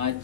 آج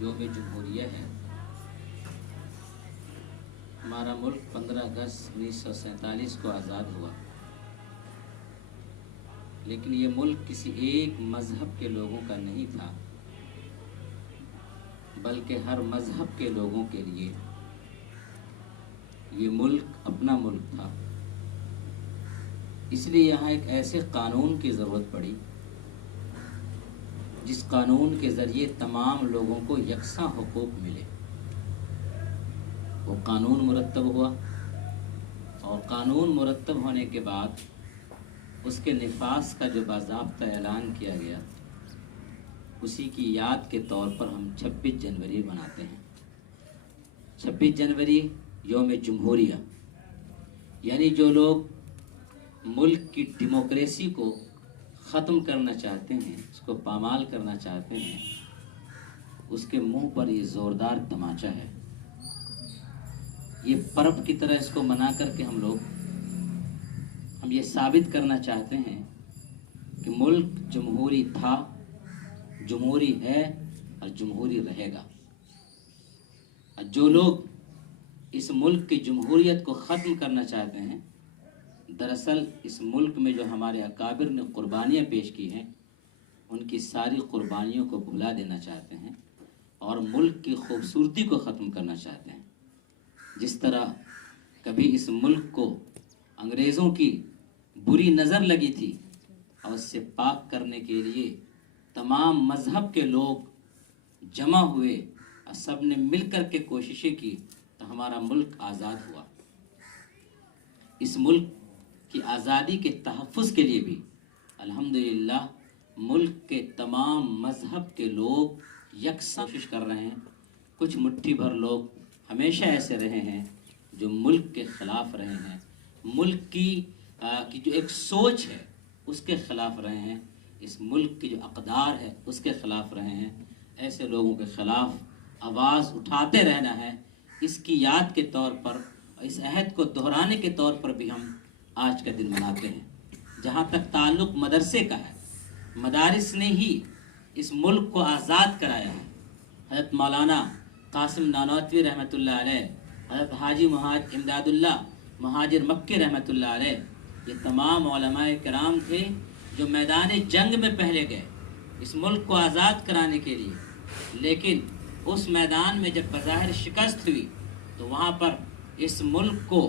یوم جمہوریہ ہے۔ ہمارا ملک 15 اگست 1947 کو آزاد ہوا، لیکن یہ ملک کسی ایک مذہب کے لوگوں کا نہیں تھا، بلکہ ہر مذہب کے لوگوں کے لیے یہ ملک اپنا ملک تھا۔ اس لیے یہاں ایک ایسے قانون کی ضرورت پڑی جس قانون کے ذریعے تمام لوگوں کو یکساں حقوق ملے۔ وہ قانون مرتب ہوا، اور قانون مرتب ہونے کے بعد اس کے نفاذ کا جو باضابطہ اعلان کیا گیا، اسی کی یاد کے طور پر ہم 26 جنوری مناتے ہیں۔ 26 جنوری یوم جمہوریہ، یعنی جو لوگ ملک کی ڈیموکریسی کو ختم کرنا چاہتے ہیں، اس کو پامال کرنا چاہتے ہیں، اس کے منہ پر یہ زوردار تماچا ہے۔ یہ پرب کی طرح اس کو منا کر کے ہم یہ ثابت کرنا چاہتے ہیں کہ ملک جمہوری تھا، جمہوری ہے اور جمہوری رہے گا۔ جو لوگ اس ملک کی جمہوریت کو ختم کرنا چاہتے ہیں، دراصل اس ملک میں جو ہمارے اکابر نے قربانیاں پیش کی ہیں، ان کی ساری قربانیوں کو بھلا دینا چاہتے ہیں اور ملک کی خوبصورتی کو ختم کرنا چاہتے ہیں۔ جس طرح کبھی اس ملک کو انگریزوں کی بری نظر لگی تھی، اور اس سے پاک کرنے کے لیے تمام مذہب کے لوگ جمع ہوئے اور سب نے مل کر کے کوششیں کی، تو ہمارا ملک آزاد ہوا۔ اس ملک کی آزادی کے تحفظ کے لیے بھی الحمدللہ ملک کے تمام مذہب کے لوگ یکساں کوشش کر رہے ہیں۔ کچھ مٹھی بھر لوگ ہمیشہ ایسے رہے ہیں جو ملک کے خلاف رہے ہیں، ملک کی جو ایک سوچ ہے اس کے خلاف رہے ہیں، اس ملک کی جو اقدار ہے اس کے خلاف رہے ہیں۔ ایسے لوگوں کے خلاف آواز اٹھاتے رہنا ہے۔ اس کی یاد کے طور پر، اس عہد کو دہرانے کے طور پر بھی ہم آج کا دن مناتے ہیں۔ جہاں تک تعلق مدرسے کا ہے، مدارس نے ہی اس ملک کو آزاد کرایا ہے۔ حضرت مولانا قاسم نانوتوی رحمۃ اللہ علیہ، حضرت حاجی امداد اللہ مہاجر مکی رحمۃ اللہ علیہ، یہ تمام علماء کرام تھے جو میدان جنگ میں پہلے گئے اس ملک کو آزاد کرانے کے لیے، لیکن اس میدان میں جب بظاہر شکست ہوئی تو وہاں پر اس ملک کو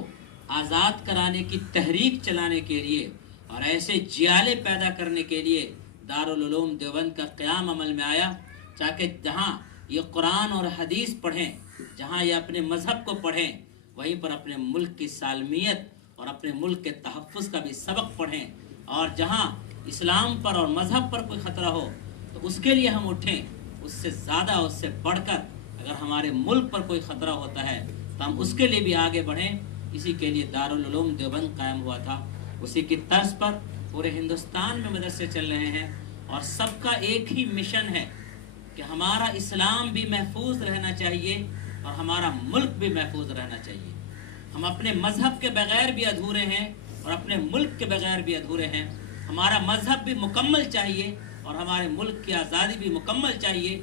آزاد کرانے کی تحریک چلانے کے لیے اور ایسے جیالے پیدا کرنے کے لیے دارالعلوم دیوبند کا قیام عمل میں آیا، تاکہ جہاں یہ قرآن اور حدیث پڑھیں، جہاں یہ اپنے مذہب کو پڑھیں، وہیں پر اپنے ملک کی سالمیت اور اپنے ملک کے تحفظ کا بھی سبق پڑھیں، اور جہاں اسلام پر اور مذہب پر کوئی خطرہ ہو تو اس کے لیے ہم اٹھیں۔ اس سے زیادہ، اس سے بڑھ کر اگر ہمارے ملک پر کوئی خطرہ ہوتا ہے تو ہم اس کے لیے بھی آگے بڑھیں۔ اسی کے لیے دارالعلوم دیوبند قائم ہوا تھا۔ اسی کی طرز پر پورے ہندوستان میں مدرسے چل رہے ہیں، اور سب کا ایک ہی مشن ہے کہ ہمارا اسلام بھی محفوظ رہنا چاہیے اور ہمارا ملک بھی محفوظ رہنا چاہیے۔ ہم اپنے مذہب کے بغیر بھی ادھورے ہیں اور اپنے ملک کے بغیر بھی ادھورے ہیں۔ ہمارا مذہب بھی مکمل چاہیے اور ہمارے ملک کی آزادی بھی مکمل چاہیے۔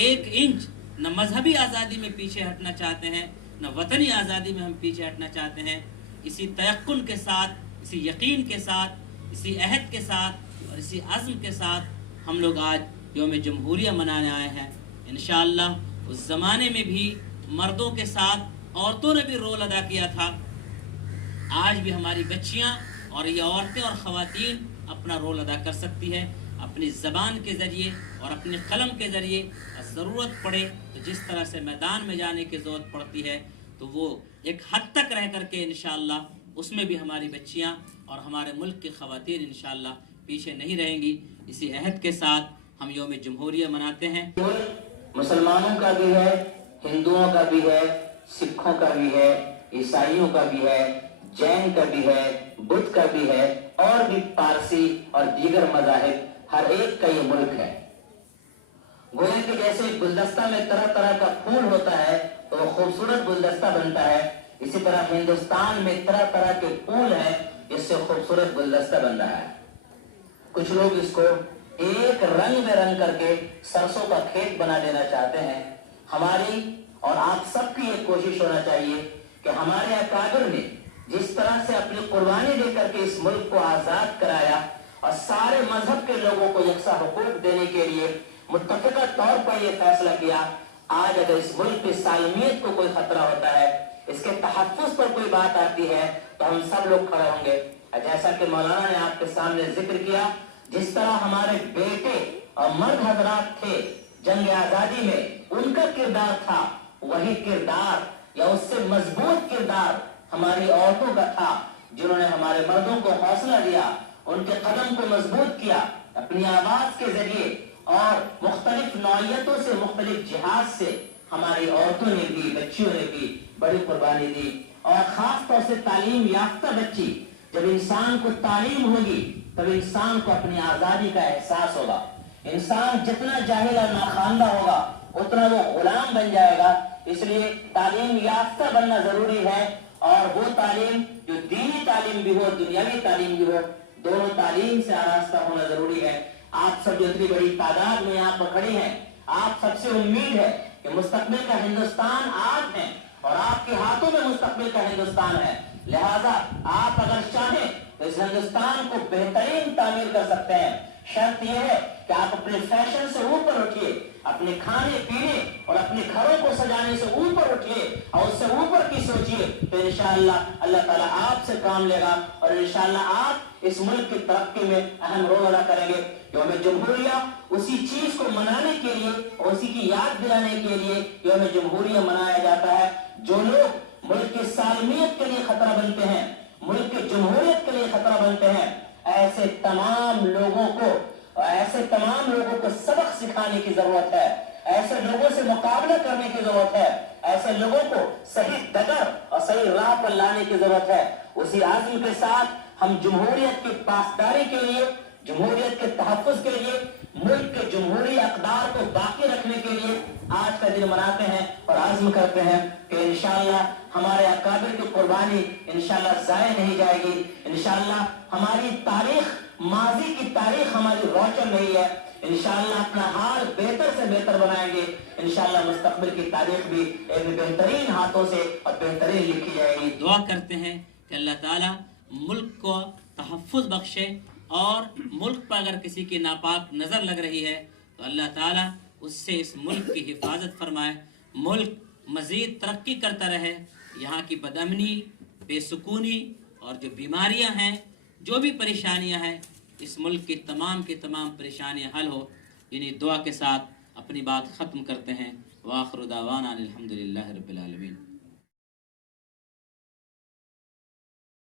ایک انچ نہ مذہبی آزادی میں پیچھے ہٹنا چاہتے ہیں، نہ وطنی آزادی میں ہم پیچھے ہٹنا چاہتے ہیں۔ اسی تیقن کے ساتھ، اسی یقین کے ساتھ، اسی عہد کے ساتھ اور اسی عزم کے ساتھ ہم لوگ آج یوم جمہوریہ منانے آئے ہیں۔ انشاءاللہ اس زمانے میں بھی مردوں کے ساتھ عورتوں نے بھی رول ادا کیا تھا۔ آج بھی ہماری بچیاں اور یہ عورتیں اور خواتین اپنا رول ادا کر سکتی ہے، اپنی زبان کے ذریعے اور اپنے قلم کے ذریعے۔ ضرورت پڑے تو جس طرح سے میدان میں جانے کی ضرورت پڑتی ہے، تو وہ ایک حد تک رہ کر کے انشاءاللہ اس میں بھی ہماری بچیاں اور ہمارے ملک کی خواتین انشاءاللہ پیچھے نہیں رہیں گی۔ اسی عہد کے ساتھ ہم یوم جمہوریہ مناتے ہیں۔ مسلمانوں کا بھی ہے، ہندوؤں کا بھی ہے، سکھوں کا بھی ہے، عیسائیوں کا بھی ہے، جین کا بھی ہے، بدھ کا بھی ہے، اور بھی پارسی اور دیگر مذاہب، ہر ایک کا یہ ملک ہے۔ گویا کہ جیسے گلدستہ میں طرح طرح کا پھول ہوتا ہے تو وہ خوبصورت گلدستہ بنتا ہے، اسی طرح ہندوستان میں طرح طرح کے پھول ہیں، اس سے خوبصورت گلدستہ بن رہا ہے۔ کچھ لوگ اس کو ایک رنگ میں رنگ کر کے سرسوں کا کھیت بنا دینا چاہتے ہیں. ہماری اور آپ سب کی یہ کوشش ہونا چاہیے کہ ہمارے اکابر نے جس طرح سے اپنی قربانی دے کر کے اس ملک کو آزاد کرایا اور سارے مذہب کے لوگوں کو یکساں حقوق دینے کے لیے متفقہ طور پر یہ فیصلہ کیا، آج اگر اس ملک کی سالمیت کو کوئی خطرہ ہوتا ہے، اس کے تحفظ پر کوئی بات آتی ہے، تو ہم سب لوگ کھڑے ہوں گے. جیسا کہ مولانا نے آپ کے سامنے ذکر کیا، جس طرح ہمارے بیٹے اور مرد حضرات تھے جنگ آزادی میں، ان کا کردار تھا، وہی کردار یا اس سے مضبوط کردار ہماری عورتوں کا تھا، جنہوں نے ہمارے مردوں کو حوصلہ دیا، ان کے قدم کو مضبوط کیا اپنی آواز کے ذریعے، اور مختلف نوعیتوں سے مختلف جہاد سے ہماری عورتوں نے بھی، بچیوں نے بھی بڑی قربانی دی. اور خاص طور سے تعلیم یافتہ بچی، جب انسان کو تعلیم ہوگی تب انسان کو اپنی آزادی کا احساس ہوگا. انسان جتنا جاہل اور ناخواندہ ہوگا اتنا وہ غلام بن جائے گا. اس لیے تعلیم یافتہ بننا ضروری ہے، اور وہ تعلیم جو دینی تعلیم بھی ہو، دنیاوی تعلیم بھی ہو، دونوں تعلیم سے آراستہ ہونا ضروری ہے. آپ سب جو اتنی بڑی تعداد میں یہاں پر کھڑے ہیں، آپ سب سے امید ہے کہ مستقبل کا ہندوستان آپ ہیں، اور آپ کے ہاتھوں میں مستقبل کا ہندوستان ہے. لہذا آپ اگر چاہیں تو اس ہندوستان کو بہترین تعمیر کر سکتے ہیں. شرط یہ ہے کہ آپ اپنے فیشن سے اوپر اٹھیے، اپنے کھانے پینے اور اپنے گھروں کو سجانے سے اوپر اٹھیے اور اس سے اوپر کی سوچیے، تو انشاءاللہ اللہ تعالیٰ آپ سے کام لے گا، اور انشاءاللہ آپ اس ملک کی ترقی میں اہم رول ادا کریں گے. یوم جمہوریہ اسی چیز کو منانے کے لیے اور اسی کی یاد دلانے کے لیے یوم جمہوریہ منایا جاتا ہے. جو لوگ ملک کی سالمیت کے لیے خطرہ بنتے ہیں، ملک کی جمہوریت کے لیے خطرہ بنتے ہیں، ایسے تمام لوگوں کو سبق سکھانے کی ضرورت ہے، ایسے لوگوں سے مقابلہ کرنے کی ضرورت ہے، ایسے لوگوں کو صحیح ڈگر اور صحیح راہ پر لانے کی ضرورت ہے. اسی عزم کے ساتھ ہم جمہوریت کی پاسداری کے لیے، جمہوریت کے تحفظ کے لیے، ملک کے جمہوری اقدار کو باقی رکھنے کے لیے آج کا دن مناتے ہیں، اور عزم کرتے ہیں کہ انشاءاللہ ہمارے اکابر کی قربانی انشاءاللہ ضائع نہیں جائے گی. انشاءاللہ ہماری تاریخ، ماضی کی تاریخ ہماری روشن رہی ہے. انشاءاللہ اپنا حال بہتر سے بہتر بنائیں گے. انشاءاللہ مستقبل کی تاریخ بھی ایک بہترین ہاتھوں سے اور بہترین لکھی جائے گی. دعا کرتے ہیں کہ اللہ تعالیٰ ملک کو تحفظ بخشے، اور ملک پر اگر کسی کی ناپاک نظر لگ رہی ہے تو اللہ تعالیٰ اس سے اس ملک کی حفاظت فرمائے، ملک مزید ترقی کرتا رہے. یہاں کی بدامنی، بے سکونی اور جو بیماریاں ہیں، جو بھی پریشانیاں ہیں، اس ملک کی تمام پریشانیاں حل ہو. یعنی دعا کے ساتھ اپنی بات ختم کرتے ہیں. وآخر دعوانا الحمدللہ رب العالمین.